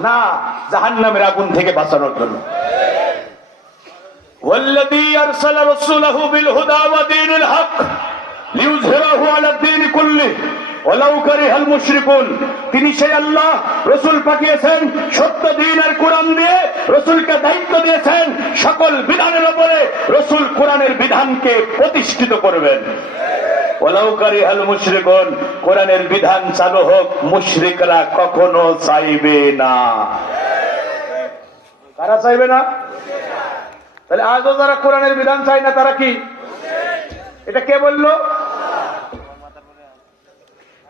না, জাহান্নামের আগুন থেকে বাঁচানোর জন্য। ওয়াল্লাযী আরসালা রাসূলাহু বিল হুদা ওয়া দীনিল হক লিইয়ুযহিরাহু আলা দ্বীনি কুল্লিহি ওয়ালাউ কারিহাল মুশরিকুন। তিনি সেই আল্লাহ, রাসূল পাঠিয়েছেন সত্য দ্বীন আর কোরআন দিয়ে, রাসূলকে দায়িত্ব দিয়েছেন সকল বিধানের উপরে রাসূল কোরআনের বিধানকে প্রতিষ্ঠিত করবেন। ওয়ালাউ কারিহাল মুশরিকুন, কোরআনের বিধান চালু হোক, মুশরিকরা কখনো চাইবে না। কারা চাইবে না? তাহলে আজও যারা কোরআনের বিধান চায় না তারা কি? এটা কে বললো?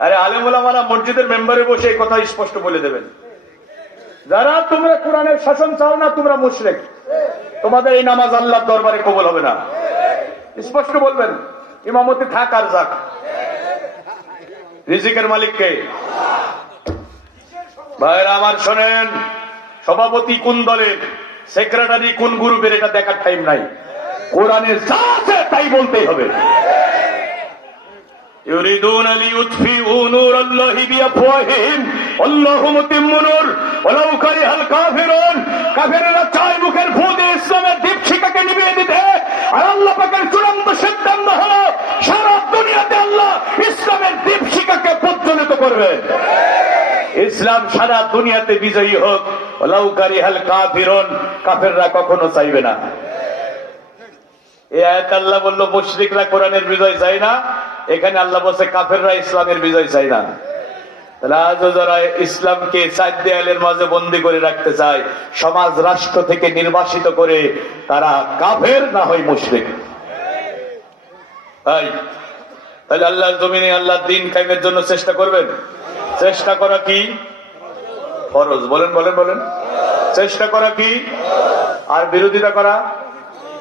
আরে আলেম ওলামারা মসজিদের মেম্বারে বসে এই কথা স্পষ্ট বলে দেবেন, যারা তোমরা কোরআনের শাসন চাও না তোমরা মুশরিক, তোমাদের এই নামাজ আল্লাহর দরবারে কবুল হবে না। স্পষ্ট বলবেন, ইমামতি থাক আর যাক, রিজিকের মালিক কে? ভাইরা আমার শোনেন, সভাপতি কোন দলের, সেক্রেটারি কোন গ্রুপের, এটা দেখার টাইম নাই। কোরআনের যা আছে তাই বলতেই হবে। يريدون ليطفئوا نور الله بأفواههم والله متم نور ولو كره الكافرون। কাফেররা চায় মুখের ফু দিয়ে ইসলামের দীপশিখাকে নিভিয়ে দিতে, আর আল্লাহ পাকের চূড়ান্ত সিদ্ধান্ত হলো সারা দুনিয়াতে আল্লাহ ইসলামের দীপশিখাকে প্রজ্বলিত করবে। ইসলাম সারা দুনিয়াতে বিজয়ী হোক, ওয়ালাউ কারিহাল কাফিরুন, কাফেররা কখনো চাইবে না। এই আয়াত আল্লাহ বলল মুশরিকরা কোরআনের বিজয় চায় না, এখানে আল্লাহ বলছে কাফেররা ইসলামের বিজয় চায় না। তাহলে আজও যারা ইসলামকে চার দেয়ালের মাঝে বন্দী করে রাখতে চায়, সমাজ রাষ্ট্র থেকে নির্বাসিত করে, তারা কাফের না হয় মুশরিক। তাহলে আল্লাহর জমিনে আল্লাহর দ্বীন কায়েমের জন্য চেষ্টা করবেন। চেষ্টা করা কি ফরজ? বলেন বলেন বলেন। চেষ্টা করা কি? আর বিরোধিতা করা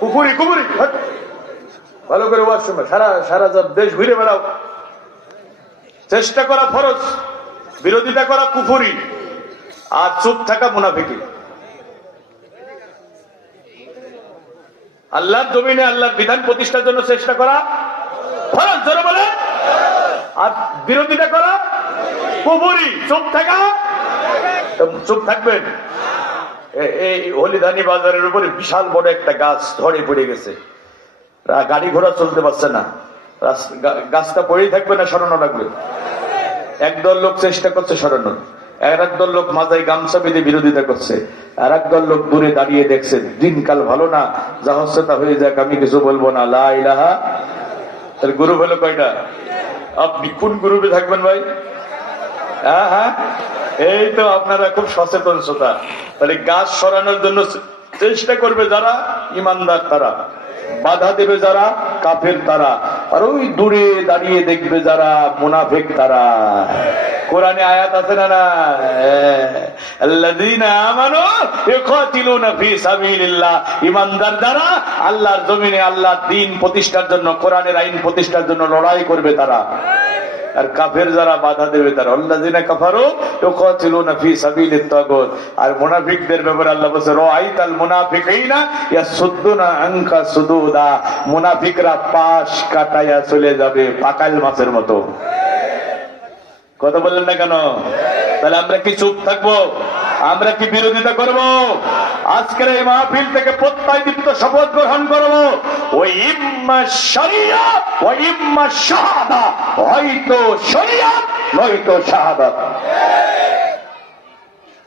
কুফরি। কুফরি ভালো করে ওয়াজ শুনবে, সারা দেশ ঘুরে বেড়াও। চেষ্টা করা ফরজ, বিরোধিতা করা কুফরি, আর চুপ থাকা মুনাফিকি। আল্লাহর জমিনে আল্লাহর বিধান প্রতিষ্ঠার জন্য চেষ্টা করা ফরজ, জোরে বলে। আর বিরোধিতা করা কুফরি, চুপ থাকা। চুপ থাকবেন। এই হলিধানি বাজারের উপরে বিশাল বড় একটা গাছ ধরে পড়ে গেছে, গাড়ি ঘোড়া চলতে পারছে না, গাছটা পড়েই থাকবে না সরানো লাগবে। একদল লোক চেষ্টা করছে সরানোর, আর একদল লোক মাথায় গামছা বেঁধে বিরোধিতা করছে, আর একদল লোক দূরে দাঁড়িয়ে দেখছে দিনকাল ভালো না, যা হচ্ছে তা হয়ে যাক, আমি কিছু বলবো না, লা ইলাহা। তাহলে গ্রুপ হলো কয়টা? আপনি কোন গ্রুপে থাকবেন ভাই? হ্যাঁ হ্যাঁ, এই তো আপনারা খুব সচেতন শ্রোতা। তাহলে গাছ সরানোর জন্য চেষ্টা করবে যারা ইমানদার, তারা বাধা দেবে যারা কাফের, তারা আর ওই দূরে দাঁড়িয়ে দেখবে যারা মুনাফিক, তারা। কোরআনে আয়াত আছে না না, আল্লাযীনা আমানু ইউকাতিলুনা ফি সাবিলিল্লাহ, ঈমানদার যারা আল্লাহর জমিনে আল্লাহর দ্বীন প্রতিষ্ঠার জন্য, কোরআনের আইন প্রতিষ্ঠার জন্য লড়াই করবে তারা। আর কাফের যারা বাধা দেবে তারা আল্লাযীনা কাফারু ইউকাতিলুনা ফি সাবিলিত তাগুত। আর মুনাফিকদের ব্যাপারে আল্লাহ বলেছে রাআইতাল মুনাফিকিনা ইয়াসুদ্দুনা আনকা সুদুদা, মুনাফিকরা পাশ কাটায়া চলে যাবে পাকাল মাছের মতো। কথা বললেন না কেন? তাহলে আমরা কি চুপ থাকবো? আমরা কি বিরোধিতা করব? আজকের এই মাহফিল থেকে প্রত্যয়দীপ্ত শপথ গ্রহণ করব, ওই ইম্মা শরিয়া ওই ইম্মা শাহাদা, হয়তো শরিয়াত নয়তো শাহাদাত,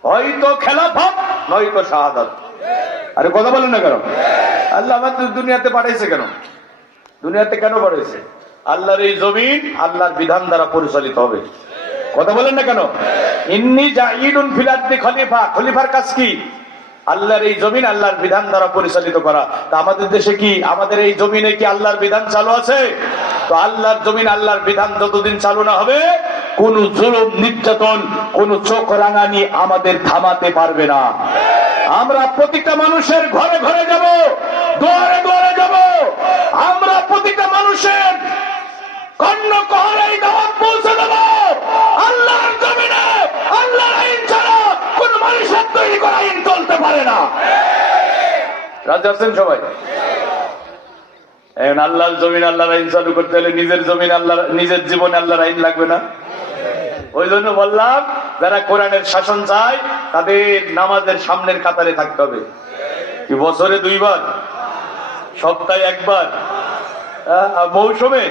হয়তো খেলাফত নয়তো শাহাদাত। আরে কথা বলেন না কেন? আল্লাহ আমাদের দুনিয়াতে পাঠাইছে কেন? দুনিয়াতে কেন পাঠাইছে? আল্লাহর এই জমিন আল্লাহর বিধান দ্বারা পরিচালিত হবে। কথা বলেন না কেন? ইন্নী জাঈলুন ফিল আরদি খলিফা, খলিফার কাজ কি? আল্লাহর এই জমিন আল্লাহর বিধান দ্বারা পরিচালিত করা। তা আমাদের দেশে কি, আমাদের এই জমিনে কি আল্লাহর বিধান চালু আছে? তো আল্লাহর জমিন আল্লাহর বিধান যতদিন চালু না হবে, কোন জুলুম নির্যাতন, কোন চোখ রাঙানি আমাদের থামাতে পারবে না। আমরা প্রতিটা মানুষের ঘরে ঘরে যাব, দুয়ারে দুয়ারে যাব, আমরা প্রতিটা মানুষের কর্ণ কহরে এই দাওয়াত পৌঁছে দেব। আল্লাহর জমিনে আল্লাহর আইন ছাড়া কোন মানুষের তৈরি করা আইন চলতে পারে না। রাজি আছেন সবাই? এখন আল্লাহর জমিন আল্লাহর আইন চালু করতে হলে নিজের জমিন আল্লাহর, নিজের জীবনে আল্লাহর আইন লাগবে না? ওই জন্য বললাম, যারা কোরআনের শাসন চায় তাদের নামাজের সামনের কাতারে থাকতে হবে। কি বছরে 2 বার, সপ্তাহে 1 বার, মৌসুমে,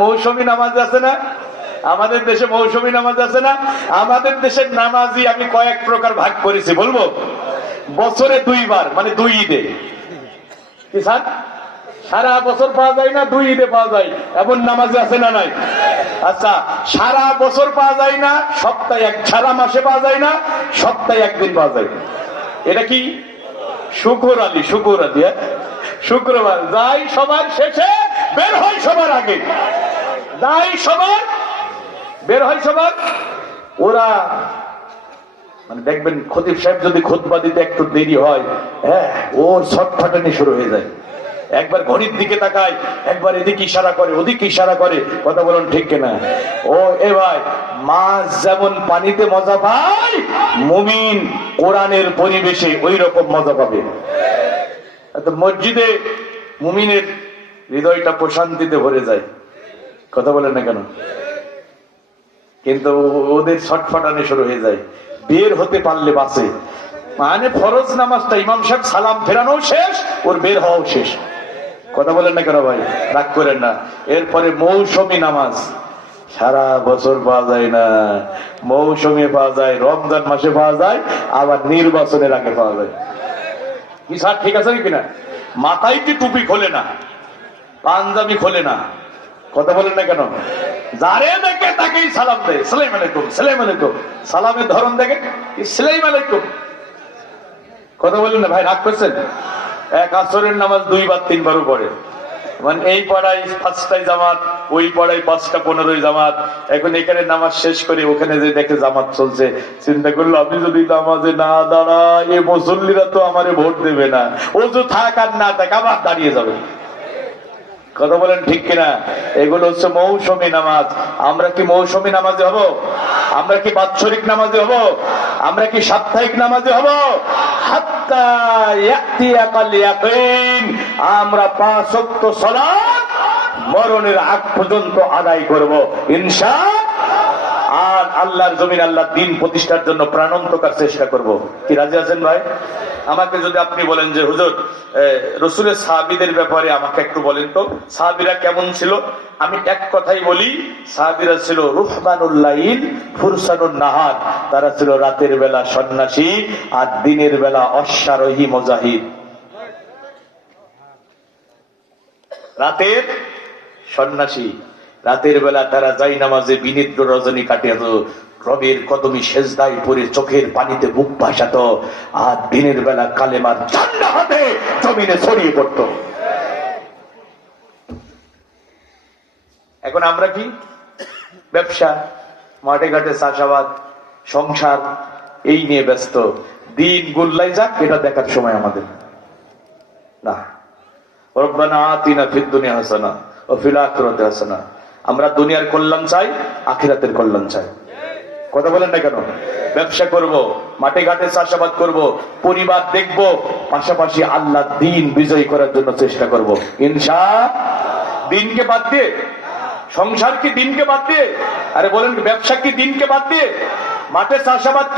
মৌসুমী নামাজ আছে না আমাদের দেশে? মৌসুমী নামাজ আছে না? আমাদের দেশের নামাজই আমি কয়েক প্রকার ভাগ করেছি, বলবো। বছরে 2 বার, মানে 2 ঈদে। কি স্যার, সারা বছর পাওয়া যায় না, 2 ঈদে পাওয়া যায়, এমন নামাজ আছে না নাই? আচ্ছা, সারা বছর পাওয়া যায় না, সপ্তাহে সারা মাসে পাওয়া যায় না, সপ্তাহে 1 দিন পাওয়া যায়। এটা কি? শুকুর আলী, শুকুর আলী, শুক্রবার যাই সবার শেষে, বের হয় সবার আগে, যাই সবার, বের হয় সবার। ওরা মানে দেখবেন, খতিব সাহেব যদি খুতবা দিতে একটু দেরি হয়, ওর ছটফটানি শুরু হয়ে যায়। একবার ঘড়ির দিকে তাকায়, একবার এদিকে ইশারা করে, ওদিকে ইশারা করে। কথা বলুন ঠিক কিনা? ও এ ভাই, মাছ যেমন পানিতে মজা পায়, মুমিন কোরআনের পরিবেশে ওই রকম মজা পাবে। মসজিদে মুমিনের হৃদয়টা প্রশান্তিতে ভরে যায়। কথা বলেন না কেন? কিন্তু ওদের ছটফটানি শুরু হয়ে যায়, বের হতে পারলে বাঁচে। মানে ফরজ নামাজটা ইমাম সাহেব সালাম ফেরানো শেষ, ওর বের হওয়াও শেষ। কথা বলেন না কেন ভাই? রাগ করেন না। এরপরে মৌসুমী নামাজ সারা বছর পাওয়া যায় না, মৌসুমে পাওয়া যায়, রমজান মাসে পাওয়া যায়, আবার নির্বাচনের আগে পাওয়া যায়। কি স্যার ঠিক আছে কিনা? মাথায় কি টুপি খোলে না, পাঞ্জাবি খোলে না। কথা বলেন না কেন? যারে দেখে তাকেই সালাম দেয়, সালাম আলাইকুম, সালাম আলাইকুম। সালামের ধরন দেখে সালাম আলাইকুম। কথা বলেন না ভাই, রাগ করছেন? এক আসরের নামাজ 2 বার 3 বারও পড়ে। মানে এই পাড়ায় 5টায় জামাত, ওই পাড়ায় 5টা 15 জামাত। এখন এখানে নামাজ শেষ করে ওখানে যে দেখে জামাত চলছে, চিন্তা করলো আমি যদি নামাজে না দাঁড়াই, এই মুসল্লিরা তো আমারে ভোট দেবে না। ওযু থাক আর না থাক, আবার দাঁড়িয়ে যাবে। কথা বলেন ঠিক কিনা? এগুলো হচ্ছে মৌসুমী নামাজ। আমরা কি মৌসুমী নামাজে হব? আমরা কি বাৎসরিক নামাজে হব? আমরা কি সাপ্তাহিক নামাজে হব? হাত্তা ইয়াতিয়াকাল ইয়াকিন, আমরা 5 ওয়াক্ত সালাত মরণের আগ পর্যন্ত আদায় করব ইনশাআল্লাহ। আর আল্লাহর জমিন আল্লাহর দ্বীন প্রতিষ্ঠার জন্য প্রাণান্তকার চেষ্টা করব। কি রাজি আছেন ভাই? আমাকে যদি আপনি বলেন যে হুজুর, রাসূলের সাহাবীদের ব্যাপারে আমাকে একটু বলেন তো, সাহাবীরা কেমন ছিল? আমি এক কথাই বলি, সাহাবীরা ছিল রুহবানুল লাইল ফুরসানুন নাহার। তারা ছিল রাতের বেলা সন্ন্যাসী, আর দিনের বেলা অশ্বারোহী মুজাহিদ। রাতের সন্ন্যাসী, রাতের বেলা তারা যাই নামাজে বিনিদ্র রজনী কাটিয়াত, রবের কদমি সেজদায় পড়ে চোখের পানিতে বুক ভাসাত, আর দিনের বেলা কালেমার ঝান্ডা হাতে জমিনে ছড়িয়ে পড়ত। এখন আমরা কি? ব্যবসা, মাঠে ঘাটে চাষাবাদ, সংসার, এই নিয়ে ব্যস্ত। দিন গুল্লাই যাক এটা দেখার সময় আমাদের না। রব্বানা আতিনা ফিদ দুনিয়া হাসানা ওয়া ফিল আখিরাতি হাসানা। আমরা দুনিয়ার কল্যাণ চাই, আখিরাতের কল্যাণ চাই। কথা বলেন না কেন? ব্যবসা করব, মাঠে ঘাটে চাষাবাদ করব, পরিবার দেখব, পাশাপাশি আল্লাহ দ্বীন বিজয়ী করার জন্য চেষ্টা করব ইনশাআল্লাহ। দিনকে বাদ দিয়ে, সংসার কি দিনকে বাদ দিয়ে? আরে বলেন ব্যবসা কি দিনকে বাদ দিয়ে? মাঠে চাষাবাদ